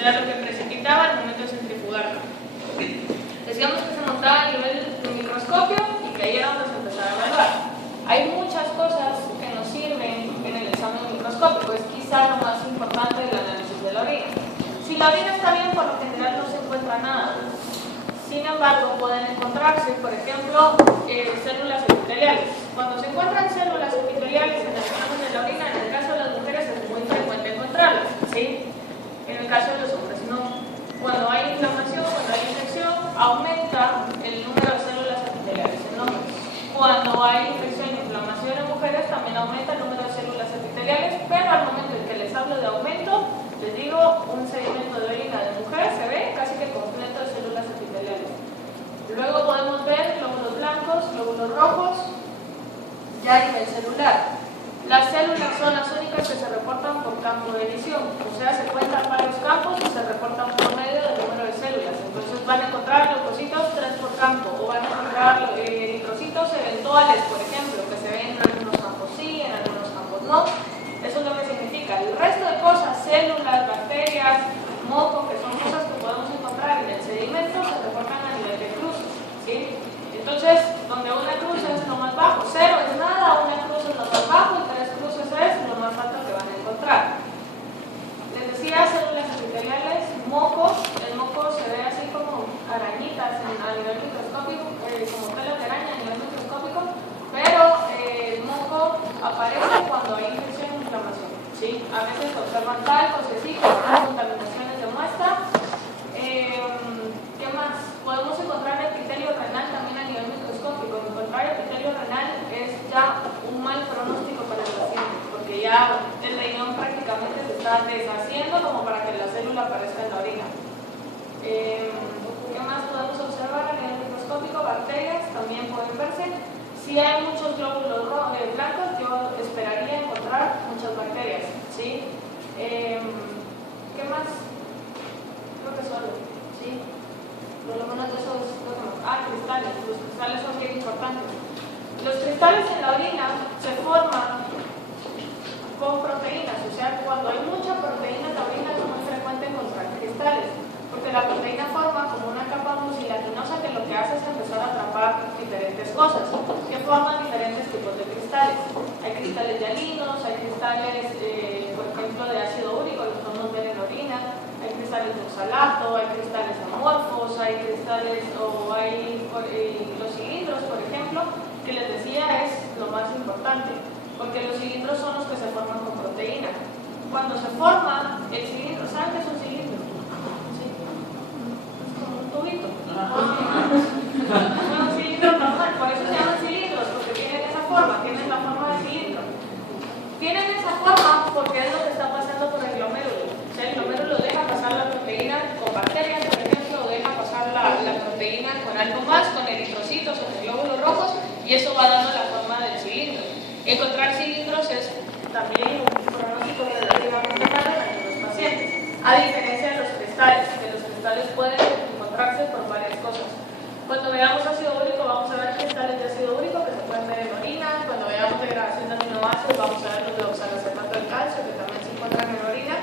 era lo que precipitaba al momento de centrifugarlo. Decíamos que se montaba a nivel de microscopio y que ahí era donde se empezaba a evaluar. Hay muchas cosas que nos sirven en el examen microscópico, es quizá lo más importante del análisis de la orina. Si la orina está bien, por lo general no se encuentra nada. Sin embargo, pueden encontrarse, por ejemplo, células epiteliales. Cuando se encuentran células epiteliales en el examen de la orina, en el caso de las mujeres es muy frecuente encontrarlas, ¿sí? En el caso de los hombres no. Cuando hay inflamación, cuando hay infección, aumenta el número de células epiteliales en hombres. Cuando hay infección e inflamación en mujeres, también aumenta el número de células epiteliales, pero al momento en que les hablo de aumento, les digo, un sedimento de orina de mujer se ve casi que completo de células epiteliales. Luego podemos ver glóbulos blancos, glóbulos rojos, ya a nivel celular. Las células son las únicas que se reportan por campo de edición, o sea, se cuentan varios campos y se reportan por medio del número de células. Entonces van a encontrar leucocitos 3 por campo, o van a encontrar eritrocitos eventuales, por ejemplo, que se ven en algunos campos sí, en algunos campos no. Eso es lo que significa. El resto de cosas, células, bacterias, moco, que son cosas que podemos encontrar en el sedimento, se reportan a nivel de cruces, ¿sí? Entonces, donde una cruz es lo más bajo, 0 es nada, una cruz es lo más bajo y 3 cruces es lo más alto que van a encontrar. Les decía, células epiteliales, moco. El moco se ve así como arañitas a nivel microscópico, como pelos de araña a nivel microscópico, pero el moco aparece cuando hay infección e inflamación, ¿sí? A veces se observan talcos y así, contaminaciones de muestra. ¿Qué más? Podemos encontrar epitelio renal también a nivel microscópico. Encontrar epitelio renal es ya un mal pronóstico para el paciente, porque ya el riñón prácticamente se está deshaciendo como para que la célula aparezca en la orina. ¿Qué más podemos observar a nivel microscópico? Bacterias también pueden verse. Si hay muchos glóbulos blancos, yo esperaría encontrar muchas bacterias, ¿sí? ¿Qué más? Creo que solo, ¿sí? Por lo menos esos, cristales. Los cristales son bien importantes. Los cristales en la orina se forman con proteínas, o sea, cuando hay mucha proteína en la orina es muy frecuente encontrar cristales, porque la proteína forma como una capa mucilatinosa que lo que hace es empezar a atrapar diferentes cosas, que forman diferentes tipos de cristales. Hay cristales de alinos, hay cristales, por ejemplo, de ácido úrico, los podemos ver en la orina. Hay cristales de oxalato, hay cristales amorfos, hay cristales o hay los cilindros, por ejemplo, que les decía es lo más importante, porque los cilindros son los que se forman con proteína. Cuando se forma el cilindro, ¿saben qué es un cilindro? ¿Sí? Es como un tubito. Un cilindro normal, por eso se llaman cilindros, porque tienen esa forma, tienen la forma de cilindro. Tienen esa forma porque es lo que está pasando por el glomérulo. O sea, el glomérulo deja pasar la proteína con bacterias, por ejemplo, o deja pasar la proteína con algo más, con eritrocitos o con glóbulos rojos, y eso va dando la forma del cilindro. Encontrar cilindros es también un pronóstico relativamente malo en algunos pacientes, a diferencia de los cristales, que los cristales pueden encontrarse por varias cosas. Cuando veamos ácido úrico vamos a ver cristales de ácido úrico que se pueden ver en orina. Cuando veamos degradación de aminoácidos vamos a ver los de oxaloacetate del calcio que también se encuentran en orina.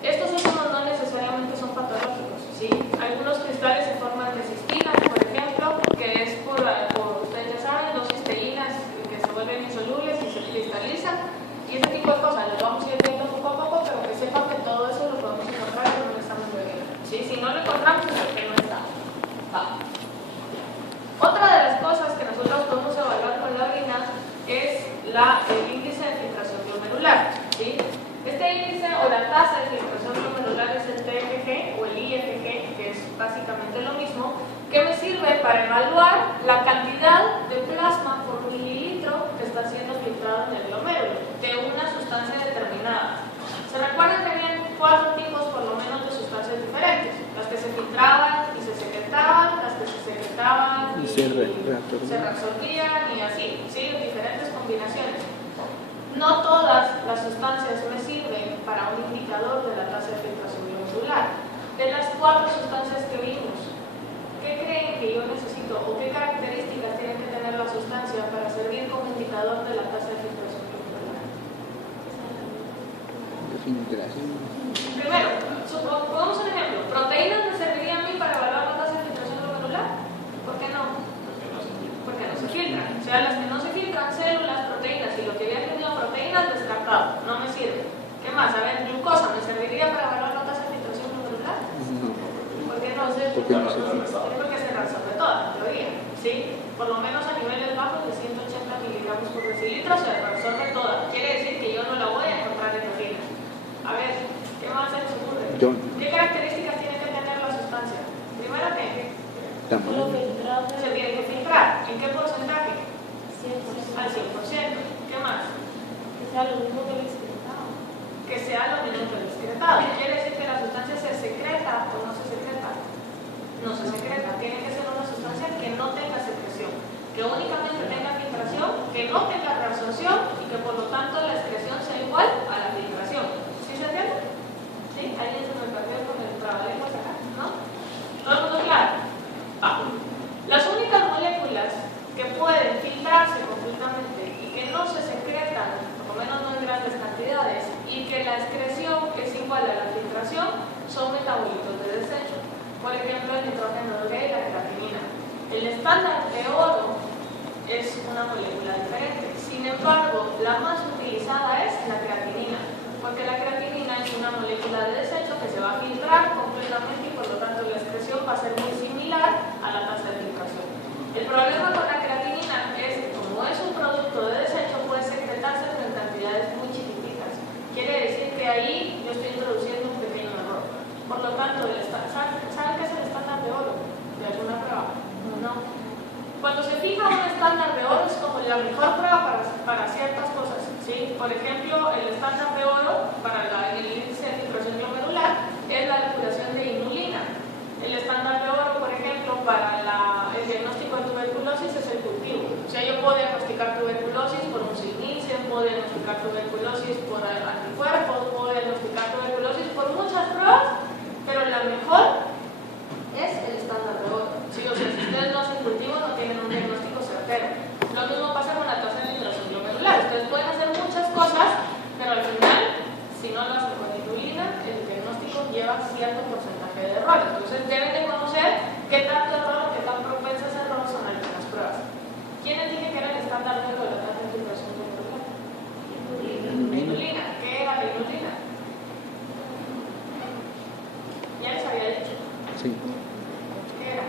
Estos últimos no necesariamente son patológicos, ¿sí? Algunos cristales se forman de cistinas, por ejemplo, que es por ustedes ya saben, dos cisteínas que se vuelven insolubles y se cristalizan, y ese tipo de cosas los vamos a ir viendo poco a poco, pero que sepan que todo eso lo podemos encontrar en un examen de orina, ¿sí? Si no lo encontramos es porque no está. Otra de las cosas que nosotros podemos evaluar con la orina es el índice de filtración glomerular, ¿sí? Este índice o la tasa de filtración glomerular es el TFG o el IFG, que es básicamente lo mismo, que me sirve para evaluar la cantidad de plasma por mililitro que está siendo filtrado en el glomérulo de una sustancia determinada. ¿Se recuerdan que habían 4 tipos por lo menos de sustancias diferentes? Las que se filtraban y se secretaban, las que se secretaban y se reabsorbían y así, ¿sí? Diferentes combinaciones. No todas las sustancias me sirven para un indicador de la tasa de filtración glomerular. De las 4 sustancias que vimos, ¿qué creen que yo necesito o qué características tiene que tener la sustancia para servir como indicador de la tasa de filtración glomerular? Filtración. Primero, Pongamos un ejemplo. ¿Proteínas me servirían a mí para evaluar la tasa de filtración glomerular? ¿Por qué no? Porque no se filtran. O sea, las que no se filtran, células, proteínas, y lo que había tenido proteínas, descartado. No me sirve. ¿Qué más? A ver, glucosa, ¿me serviría para evaluar la tasa de filtración glomerular? ¿Por qué no? Porque se reabsorbe toda, en teoría. ¿Sí? Por lo menos a niveles bajos de 180 miligramos por decilitro se reabsorbe toda. Quiere decir que yo no la voy a encontrar en orina. A ver, ¿qué más se les ocurre? ¿Qué características tiene que tener la sustancia? Primero, ¿qué? Se tiene que filtrar. ¿En qué porcentaje? 100%. Al 100%. ¿Qué más? Que sea lo mismo que el excretado. Que sea lo mismo que el excretado. ¿Quiere decir que la sustancia se secreta o no se secreta? No se secreta. Tiene que ser una sustancia que no tenga secreción, que únicamente tenga filtración, que no tenga reabsorción y que por lo tanto la excreción sea igual a la filtración. ¿Sí se entiende? ¿Sí? ¿Alguien se me perdió con el trabalenguas acá? ¿No? ¿Todo el mundo claro? Las únicas moléculas que pueden filtrarse completamente y que no se secretan, por lo menos no en grandes cantidades, y que la excreción es igual a la filtración, son metabolitos de desecho. Por ejemplo, el nitrógeno y la creatinina. El estándar de oro es una molécula diferente. Sin embargo, la más utilizada es la creatinina, porque la creatinina es una molécula de desecho que se va a filtrar completamente y por lo tanto la excreción va a ser muy similar a la tasa de filtración. El problema con la creatinina es que como es un producto de desecho puede secretarse pero en cantidades muy chiquititas. Quiere decir que ahí yo estoy introduciendo un pequeño error. Por lo tanto, ¿saben qué es el estándar de oro? ¿De alguna prueba? No. Cuando se fija un estándar de oro es como la mejor prueba para ciertas cosas. ¿Sí? Por ejemplo, el estándar de oro para el índice de filtración glomerular es la depuración de inulina. El estándar de oro, por ejemplo, para el diagnóstico de tuberculosis es el cultivo. O sea, yo puedo diagnosticar tuberculosis por un Signilsen, puedo diagnosticar tuberculosis por anticuerpos, puedo diagnosticar tuberculosis por muchas pruebas, pero la mejor es el estándar de oro. ¿Sí? O sea, si ustedes no hacen cultivo, no tienen un diagnóstico certero. Lo mismo pasa con la tasa de filtración glomerular. Ustedes pueden hacer muchas cosas, pero al final, si no lo hacen con inulina, el diagnóstico lleva cierto porcentaje de error. Entonces deben de conocer qué tanto error, qué tan propensas a error son algunas pruebas. ¿Quiénes dije que era el estándar de la tasa de filtración glomerular? Inulina. ¿Qué era la inulina? Ya les había dicho. Sí. ¿Qué era?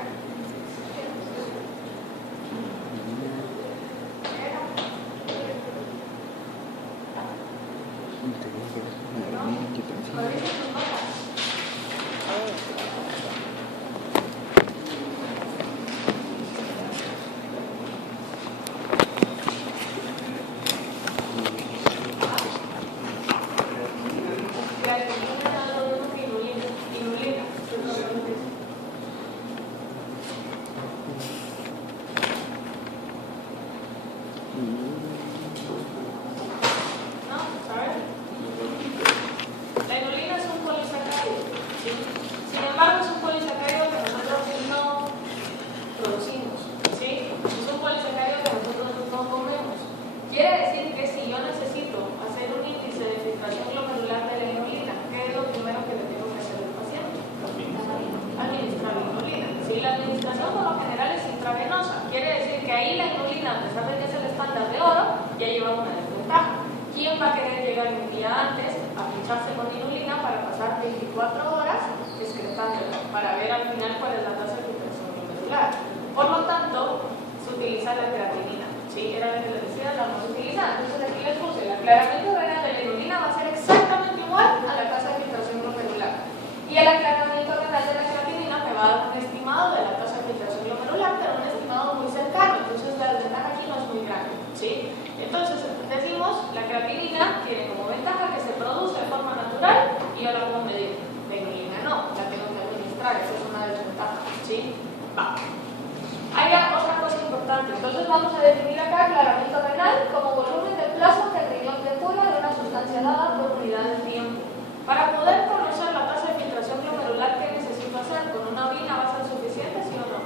Entonces vamos a definir acá aclaramiento renal como volumen de plasma que el riñón depura de una sustancia dada por unidad de tiempo. Para poder conocer la tasa de filtración glomerular, ¿qué necesito hacer? ¿Con una orina va a ser suficiente, sí o no?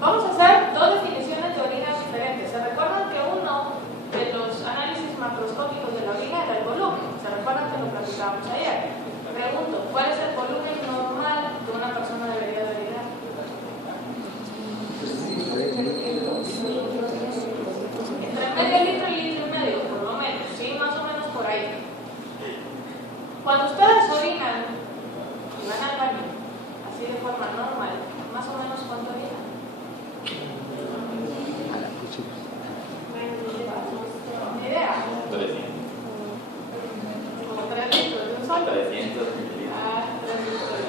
Vamos a hacer dos definiciones de orina diferentes. ¿Se recuerdan que uno de los análisis macroscópicos de la orina era el volumen? ¿Se recuerdan que lo forma normal, más o menos cuánto orina. ¿Ni idea? 300. Como 3 litros de un solo. 300. Ah, 3 litros.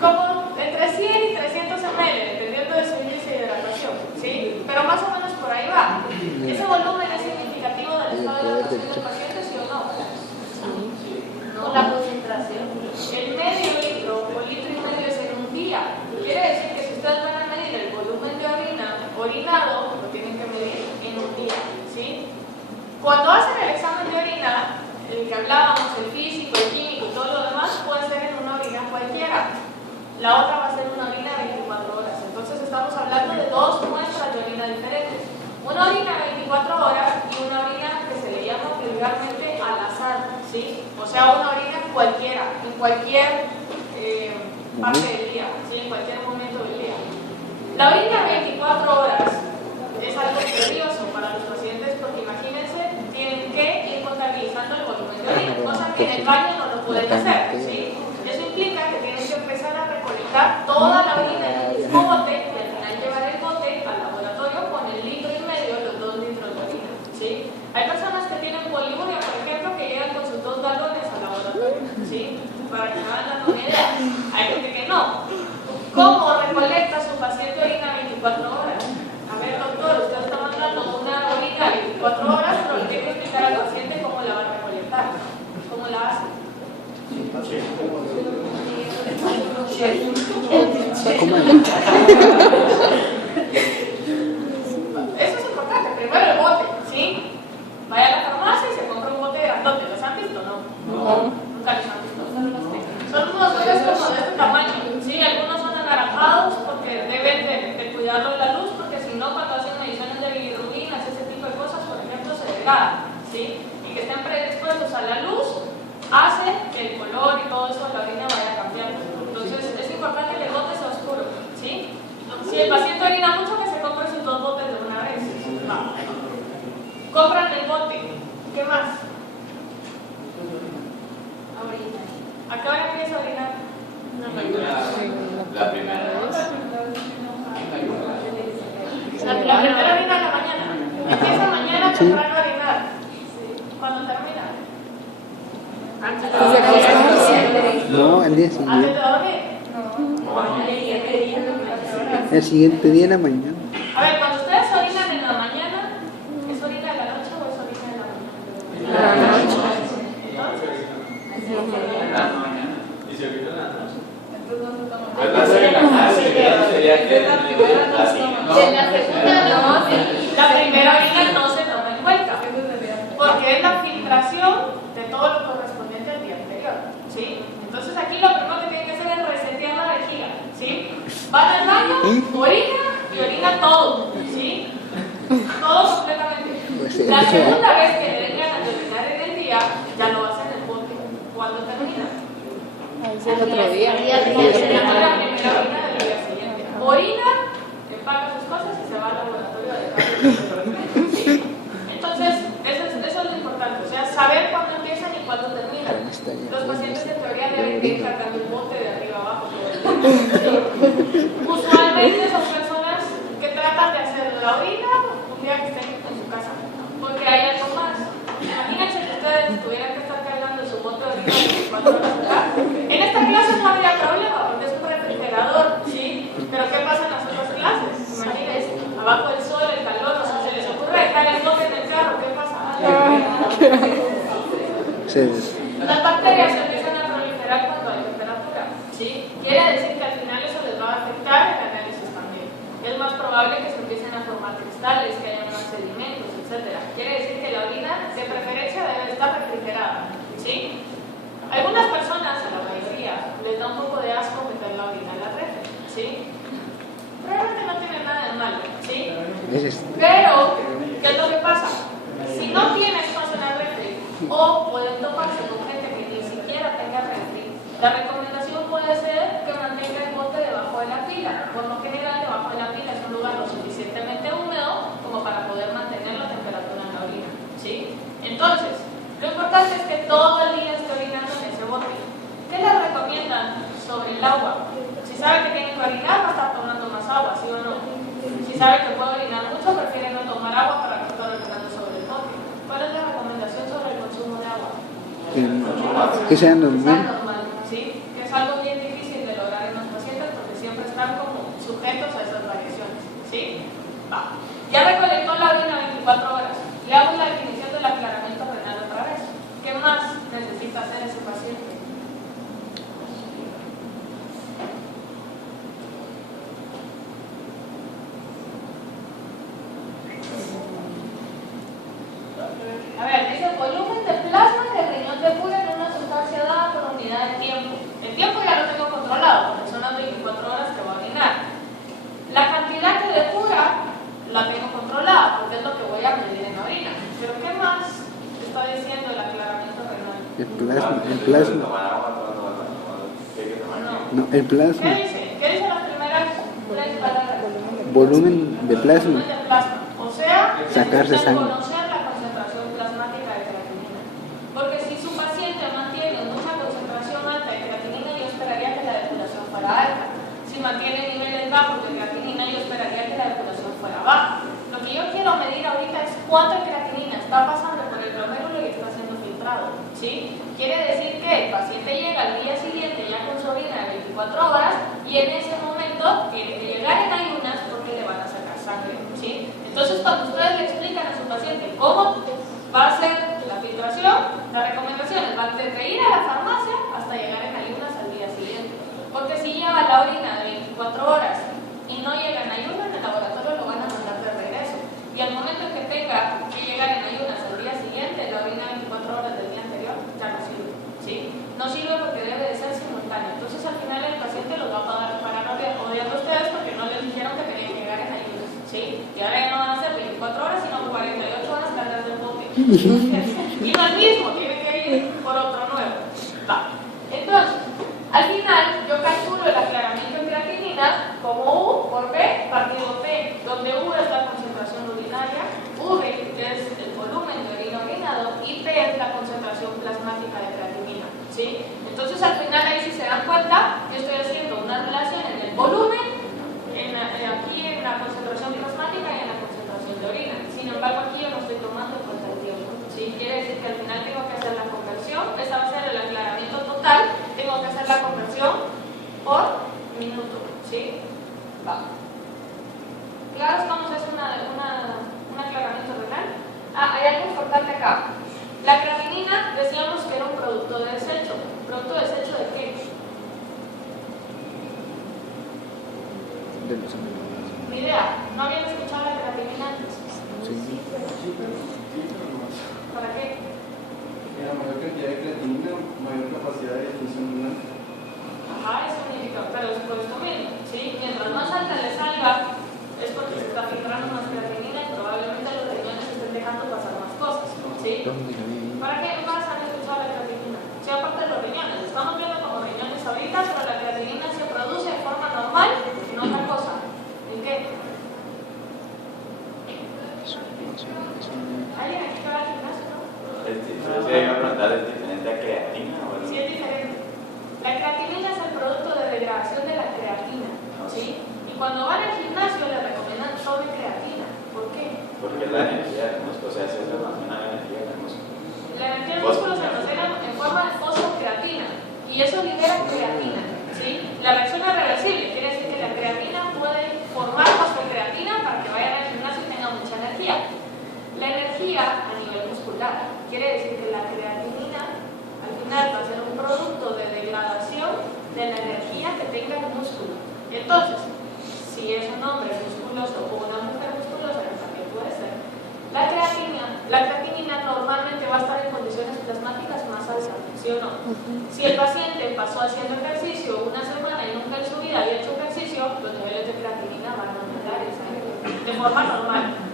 Como entre 100 y 300 ml, dependiendo de su índice de hidratación, ¿sí? Pero más o menos por ahí va. ¿Ese volumen es significativo del estado de hidratación del paciente, sí o no? Con la concentración. El medio litro o litro y medio es en un día. Quiere decir que si ustedes van a medir el volumen de orina orinado, lo tienen que medir en un día, ¿sí? Cuando hacen el examen de orina, el que hablábamos, el físico, el químico y todo lo demás, puede ser en una orina cualquiera. La otra va a ser una orina de 24 horas. Entonces estamos hablando de dos muestras de orina diferentes. Una orina de 24 horas y una orina que se le llama vulgarmente al azar, ¿sí? O sea, una orina cualquiera, en cualquier parte del día, ¿sí? En cualquier momento del día. La orina de 24 horas es algo tedioso para los pacientes porque imagínense, tienen que ir contabilizando el volumen de orina, cosa que en el baño no lo pueden hacer, ¿sí? Eso implica que tienen que empezar a recolectar toda la orina en el mismo bote y al final llevar el bote al laboratorio con el litro y medio, los 2 litros de orina, ¿sí? Hay personas que tienen poliuria, por ejemplo, que llegan con sus 2 galones al laboratorio, ¿sí? Para que hagan la unidad. Hay gente que no. ¿Cómo recolecta su paciente orina 24 horas? A ver, doctor, usted está mandando una orina 24 horas, pero le tiene que explicar al paciente cómo la va a recolectar. ¿Cómo la hace? Eso es importante. Primero el bote, ¿sí? Vaya a la farmacia y se compra un bote grandote. ¿Los han visto? No. Nunca los han visto. Son unos botes como de este tamaño, ¿sí? Algunos son anaranjados porque deben de cuidarlo la luz, porque si no, cuando hacen mediciones de bilirrubinas, ese tipo de cosas, por ejemplo, se degradan, ¿sí? Y que estén predispuestos a la luz hace que el color y todo eso de la orina vaya cambiando. Entonces es importante que el bote sea oscuro, ¿sí? Si el paciente orina mucho, que se compre sus 2 botes de una vez. No. Compran el bote. ¿Qué más? ¿A qué hora empieza a orinar? La primera vez. La primera orina en la mañana. Empieza mañana temprano a orinar. ¿Cuándo termina? Antes de acostarse. No, al día ¿Antes siguiente. de dormir? El siguiente día en la mañana. A ver, cuando ustedes orinan en la mañana, ¿es orina de la noche o es orina de la mañana? De la noche. En la mañana. ¿Y se olvidó en la noche? Entonces, La segunda sería que la primera no se toma. no. En la segunda no, la primera orina no se toma en cuenta, porque es la filtración de todo lo correspondiente al día anterior, ¿sí? Entonces aquí lo primero que tienen que hacer es resetear la vejiga, ¿sí? Van al baño, orina y orina todo, ¿sí? Todo completamente. La segunda vez que le den ganas de orinar en el día, ya lo hacen en el bote. ¿Cuándo termina? Es el otro día. La primera orina del día siguiente. Orina, empaca sus cosas y se va al laboratorio a dejar. ¿Sí? Entonces, eso es lo importante. O sea, saber cuándo empiezan y cuándo terminan. Los pacientes en teoría deben ir cargando el bote de arriba abajo todo el tiempo. ¿Sí? Usualmente son personas que tratan de hacer la orina un día que estén en su casa. Porque hay algo más. Imagínense que ustedes tuvieran que estar cargando su bote de orina 24 horas acá. En esta clase no habría problema porque es un refrigerador, ¿sí? Pero ¿qué pasa en las otras clases? Imagínense, abajo del sol, el calor, o sea, se les ocurre dejar el bote en el carro, ¿qué pasa? Las bacterias se empiezan a proliferar cuando hay temperatura, ¿sí? Quiere decir que al final eso les va a afectar el análisis también. Es más probable que se empiecen a formar cristales, que haya más sedimentos, etc. Quiere decir que la orina, de preferencia, debe estar refrigerada, ¿sí? Algunas personas, a la mayoría, les da un poco de asco meter la orina en la refri, ¿sí? Realmente no tiene nada de malo, ¿sí? Pero, ¿qué es lo que pasa? Si no tiene espacio en la refri, o pueden toparse con gente que ni siquiera tenga refri, la recomendación puede ser que mantenga el bote debajo de la pila. Por lo general, debajo de la pila es un lugar lo suficientemente húmedo como para poder mantener la temperatura en la orina, ¿sí? Entonces, lo importante es que todo el día esté orinando en ese bote. ¿Qué les recomiendan el agua. Si sabe que tiene que orinar, va a estar tomando más agua, ¿sí o no? Si sabe que puede orinar mucho, prefiere no tomar agua para no estar orinando sobre el bote. ¿Cuál es la recomendación sobre el consumo de agua? Que sea Que sea normal. normal, ¿sí? Que es algo bien difícil de lograr en los pacientes porque siempre están como sujetos a esas variaciones, ¿sí? Va. Ya recolectó la orina 24 horas. Le hago la definición del aclaramiento renal otra vez. ¿Qué más necesita hacer ese paciente? A ver, dice volumen de plasma que el riñón depura en una sustancia dada por unidad de tiempo. El tiempo ya lo tengo controlado, porque son las 24 horas que va a orinar. La cantidad que depura la tengo controlada, porque es lo que voy a medir en la orina. Pero ¿qué más está diciendo el aclaramiento renal? El plasma. El plasma. No, el plasma. ¿Qué dice? ¿Qué dicen las primeras tres palabras? Volumen de plasma. Volumen de plasma. O sea, Sacarse necesitan sangre. conocer la concentración plasmática de creatinina. Porque si su paciente mantiene mucha concentración alta de creatinina, yo esperaría que la depuración fuera alta. Si mantiene niveles bajos de creatinina, yo esperaría que la depuración fuera baja. Lo que yo quiero medir ahorita es cuánta creatinina está pasando por el glomérulo y está siendo filtrado, ¿sí? Quiere decir que el paciente llega al día siguiente ya con su orina de 24 horas y en ese momento tiene que llegar en ayunas porque le van a sacar sangre, ¿sí? Entonces, cuando ustedes le explican a su paciente cómo va a ser la filtración, las recomendaciones van desde ir a la farmacia hasta llegar en ayunas al día siguiente. Porque si lleva la orina de 24 horas y no llega en ayunas, en el laboratorio lo van a mandar de regreso. Y al momento en que tenga que llegar en ayunas al día siguiente, la orina de 24 horas del día anterior ya no sirve, ¿sí? No sirve porque debe de ser simultáneo. Entonces, al final el paciente los va a parar odiando a ustedes porque no les dijeron que tenían que llegar en ayunas, ¿sí? Y ahora ya no van a ser 24 horas, sino 48 horas cargas del bote. Y no el mismo, tiene que ir por otro nuevo. Va. Entonces, al final, yo calculo el aclaramiento en creatinina como U por B partido T, donde U es la concentración urinaria, V es el volumen de orina orinado y P es la concentración plasmática de creatinina, ¿sí? Entonces, al final, ahí si se dan cuenta, yo estoy haciendo una relación en el volumen, aquí en la concentración plasmática y en la concentración de orina. Sin embargo, aquí yo no estoy tomando en cuenta el tiempo, ¿sí? Quiere decir que al final tengo que hacer la conversión, esa va a ser el aclaramiento total, tengo que hacer la conversión por minuto, ¿sí? Va. Claro, vamos a hacer un aclaramiento renal. Hay algo importante acá. La creatinina decíamos que era un producto de desecho. ¿Producto de desecho de qué? De los animales. Ni idea. ¿No habían escuchado la creatinina antes? Sí. ¿Para qué? La mayor cantidad de creatinina, mayor capacidad de difusión renal. Ajá, eso significa, pero es por esto mismo, ¿sí? Mientras más alta le salga, es porque se está filtrando más creatinina y probablemente los riñones estén dejando pasar más cosas, ¿sí? ¿Para qué más han escuchado la creatinina? Sí, aparte de los riñones, estamos viendo como riñones ahorita, pero la creatinina se produce de forma normal en otra cosa. ¿En qué? ¿Alguien aquí que va al gimnasio, no? ¿Se iba a preguntar, ¿es diferente a creatina? Sí, es diferente. La creatinina es el producto de degradación de la creatina, ¿sí? Y cuando van al gimnasio les recomiendan tome creatina. ¿Por qué? Porque es la energía del músculo, o sea, se almacena la energía del músculo. La energía del músculo se almacena en forma de fosfocreatina y eso libera creatina, ¿sí? La reacción es reversible, quiere decir que la creatina puede formar fosfocreatina para que vayan al gimnasio y tengan mucha energía. La energía a nivel muscular quiere decir que la creatinina al final va a ser un producto de degradación de la energía que tenga el músculo. Entonces, si es un hombre musculoso o una mujer musculosa, que también puede ser, la creatinina normalmente va a estar en condiciones plasmáticas más altas, ¿sí o no? Si el paciente pasó haciendo ejercicio una semana y nunca en su vida había hecho ejercicio, los niveles de creatinina van a aumentar de forma normal.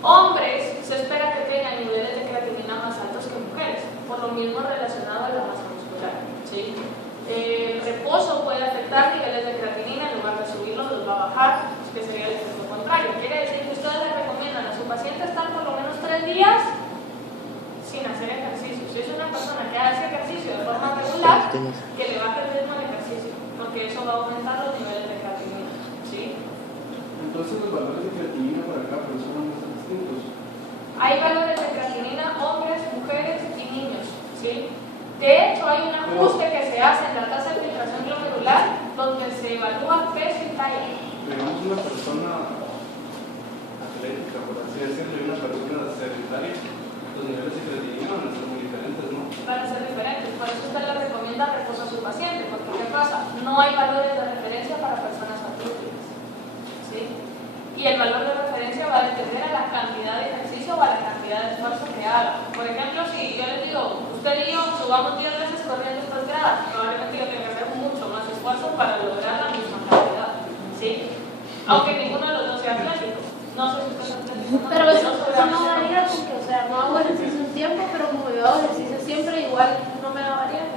Hombres se espera que tengan niveles de creatinina más altos que mujeres, por lo mismo relacionado a la masa muscular, ¿sí? El reposo puede afectar niveles de creatinina, en lugar de subirlos los va a bajar, que sería el efecto contrario. Quiere decir que ustedes le recomiendan a su paciente estar por lo menos 3 días sin hacer ejercicio. Si es una persona que hace ejercicio de forma regular, que le baje el ritmo de ejercicio. Entonces los valores de creatinina por acá, por eso no están distintos. Hay valores de creatinina hombres, mujeres y niños, ¿sí? De hecho, hay un ajuste que se hace en la tasa de filtración glomerular donde se evalúa peso y talla. Digamos una persona atlética, por así decirlo, y una persona sedentaria, los niveles de creatinina van a ser muy diferentes, ¿no? Van a ser diferentes, por eso usted le recomienda reposo a su paciente, porque ¿qué pasa? No hay valores de referencia para personas atléticas, ¿sí? Y el valor de referencia va a depender a la cantidad de ejercicio o a la cantidad de esfuerzo que haga. Por ejemplo, si yo les digo, usted y yo subamos 10 veces corriendo estas gradas, probablemente yo tenga que hacer mucho más esfuerzo para lograr la misma cantidad, ¿sí? Aunque ninguno de los dos sea atlético. No sé si usted es atlético, ¿no? Pero eso no varía porque, o sea, no hago ejercicio un tiempo, pero como yo hago ejercicio siempre, igual no me va a variar.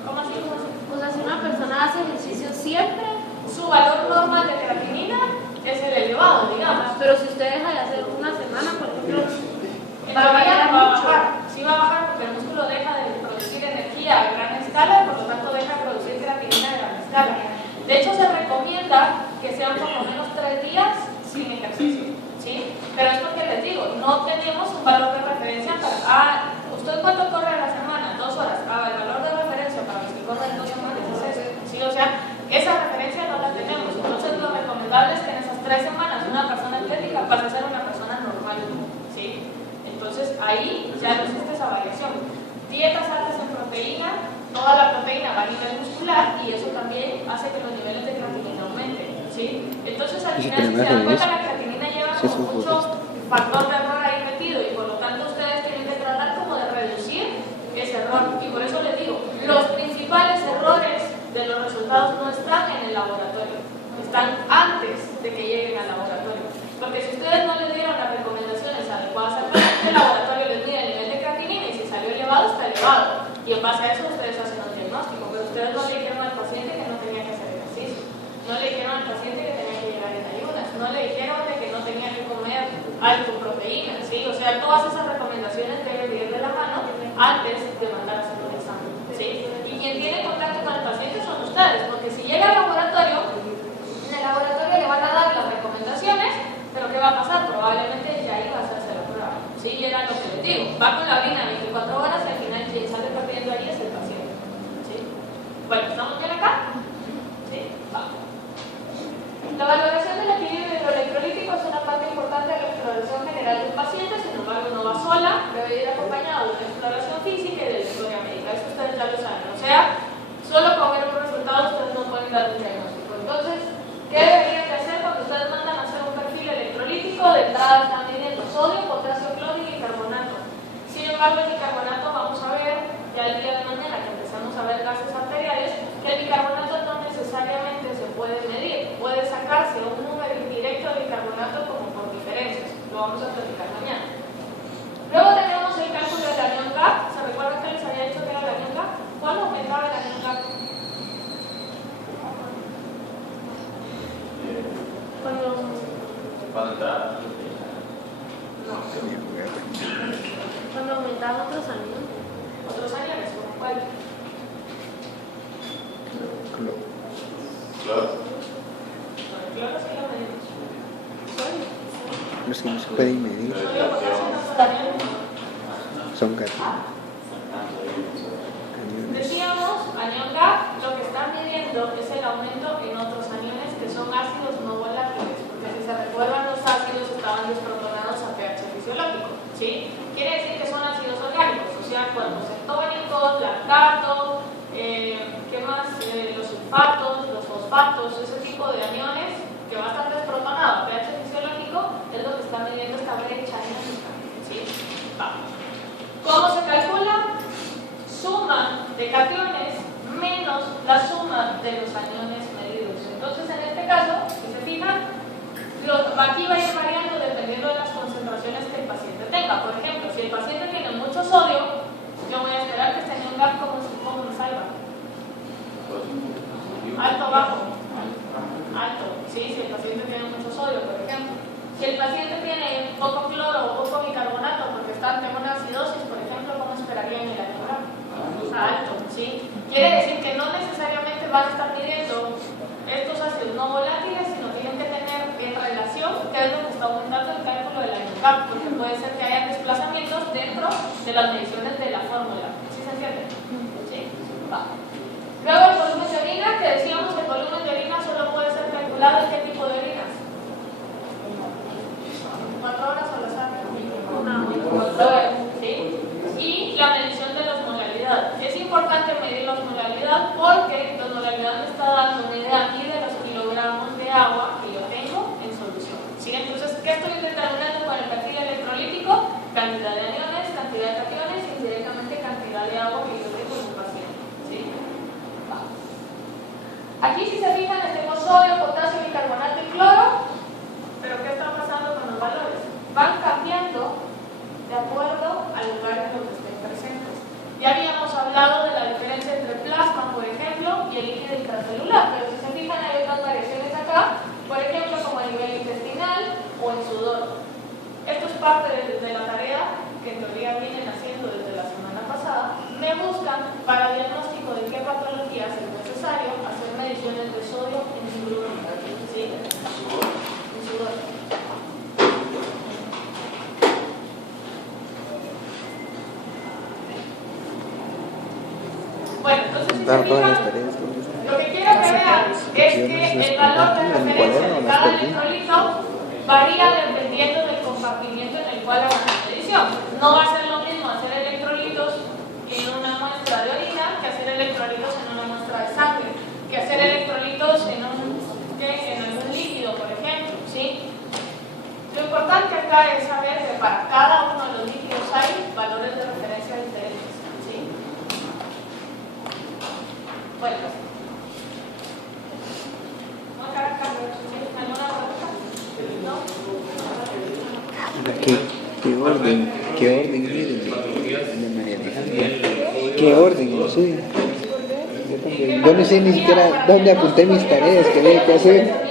¿Cómo así? ¿Cómo así? O sea, si una persona hace ejercicio siempre, Su valor normal de creatinina es el elevado, digamos. pero si usted deja de hacer una semana, por ejemplo, En va a variar realidad va a mucho. bajar. Sí va a bajar porque el músculo deja de producir energía a gran escala, por lo tanto deja de producir creatinina a gran escala. De hecho, se recomienda que sean por lo menos 3 días sin ejercicio, ¿sí? Pero es porque les digo, no tenemos un valor de referencia para, ¿usted cuánto corre a la semana? 2 horas. El valor de referencia para los que corren 2 semanas es ese, ¿sí? O sea, esa referencia no la tenemos. Entonces, lo recomendable es que en esas 3 semanas una persona atlética pase a ser una persona normal, ¿sí? Entonces, ahí ya no existe esa variación. Dietas altas en proteína, toda la proteína va a nivel muscular y eso también hace que los niveles de creatinina aumenten, ¿sí? Entonces, al ¿Y si final, si se tenemos dan cuenta, eso? la creatinina lleva Sí, como eso es mucho justo. factor de error ahí metido y por lo tanto ustedes tienen que tratar como de reducir ese error. Y por eso les digo, los principales errores de los resultados no están en el laboratorio, están antes de que lleguen al laboratorio. Porque si ustedes no les dieron las recomendaciones adecuadas al paciente, el laboratorio les mide el nivel de creatinina y si salió elevado, está elevado. Y en base a eso ustedes hacen un diagnóstico, pero ustedes no le dijeron al paciente que no tenía que hacer ejercicio, no le dijeron al paciente que tenía que llegar en ayunas, no le dijeron de que no tenía que comer alto en proteína, ¿sí? O sea, todas esas recomendaciones deben ir de la mano antes de mandar a hacer un examen, ¿sí? Y quien tiene contacto con el paciente son ustedes, porque si llega al laboratorio, en el laboratorio le van a dar las recomendaciones, pero ¿qué va a pasar? Probablemente ya iba a hacerse la prueba, ¿sí? Y era lo que les digo, va con la orina 24 horas y al final quien sale perdiendo ahí es el paciente, ¿sí? Bueno, ¿estamos bien acá? ¿Sí? Va. La valoración del equilibrio hidroelectrolítico es una parte importante de la exploración general del paciente, sin embargo no va sola, debe ir acompañado de una exploración física y de la historia médica, eso ustedes ya lo saben, o sea, solo con ver un resultado ustedes no pueden dar un diagnóstico. Entonces, ¿qué deberían de hacer cuando ustedes mandan a hacer un perfil electrolítico? De entrada están midiendo sodio, potasio, cloro y bicarbonato. Sin embargo, el bicarbonato vamos a ver ya el día de mañana que empezamos a ver gases arteriales, que el bicarbonato no necesariamente se puede medir, puede sacarse un número indirecto de bicarbonato como por diferencias, lo vamos a platicar mañana. Luego tenemos el cálculo del anión GAP. ¿Se recuerdan que les había dicho que era el anión GAP? ¿Cuándo aumentaba el anión GAP? Cuando entraba. No. cuando aumentaban otros años. ¿Otros años? ¿Cuál? Claro. El cloro sí lo medimos. Sodio. Los que no se pueden medir Sodio, potasio, no también. son cationes. Decíamos, anión GAP, lo que están midiendo es el aumento en otros aniones que son ácidos no volátiles, porque si se recuerdan los ácidos estaban desprotonados a pH fisiológico, ¿sí? Quiere decir que son ácidos orgánicos, o sea, cuerpos cetónicos, lactato, ¿qué más? Los sulfatos, los fosfatos, ese tipo de aniones que va a estar desprotonado a pH fisiológico es lo que está midiendo esta brecha aniónica, ¿sí? Va. ¿Cómo se calcula? Suma de cationes menos la suma de los aniones medidos. Entonces, en este caso, si se fijan, aquí va a ir variando dependiendo de las concentraciones que el paciente tenga. Por ejemplo, si el paciente tiene mucho sodio, yo voy a esperar que esté en un GAP como me salva. Alto o bajo. Alto, ¿sí? Si el paciente tiene mucho sodio, por ejemplo. Si el paciente tiene poco cloro o poco bicarbonato porque está ante una acidosis, por ejemplo, ¿cómo esperaría en el anión GAP? Alto, ¿sí? Quiere decir que no necesariamente van a estar midiendo estos ácidos no volátiles, sino tienen que tener en relación que es lo que está aumentando el cálculo de la INCAP, porque puede ser que haya desplazamientos dentro de las mediciones de la fórmula. ¿Sí se entiende? ¿Sí? Va. Luego el volumen de orina, que decíamos que el volumen de orina solo puede ser calculado en qué tipo de orinas. 4 horas o las sangre. 4 horas, ¿sí? Y la medición de la osmolaridad. Es importante medir la osmolaridad porque la osmolaridad me está dando una idea aquí de los kilogramos de agua que yo tengo en solución. ¿Sí? Entonces, ¿qué estoy determinando con el perfil electrolítico? Cantidad de aniones, cantidad de cationes y indirectamente cantidad de agua que yo tengo en un paciente. ¿Sí? Va. Aquí, si se fijan, tenemos sodio, potasio, bicarbonato y cloro. Pero ¿qué está pasando con los valores? Van cambiando de acuerdo al lugar en donde estén presentes. Ya habíamos hablado de la diferencia entre plasma, por ejemplo, y el líquido intracelular, pero si se fijan hay otras variaciones acá, por ejemplo, como a nivel intestinal o en sudor. Esto es parte de la tarea que en teoría vienen haciendo desde la semana pasada. Me buscan para diagnóstico de qué patologías es necesario hacer mediciones de sodio en sudor. ¿Sí? En sudor. Bueno, entonces si se fijan, lo que quiero que vean es que el valor de referencia de cada electrolito varía dependiendo del compartimiento en el cual hagan la medición. No va a ser lo mismo hacer electrolitos en una muestra de orina que hacer electrolitos en una muestra de sangre, que hacer electrolitos en algún líquido, por ejemplo, ¿sí? Lo importante acá es saber que para cada uno de los líquidos hay valores de referencia diferentes, ¿sí? Bueno, ¿alguna pregunta? ¿No? ¿Qué orden miren de María Alejandra? ¿Qué orden lo suyo? Yo no sé ni siquiera dónde apunté mis tareas que había que hacer.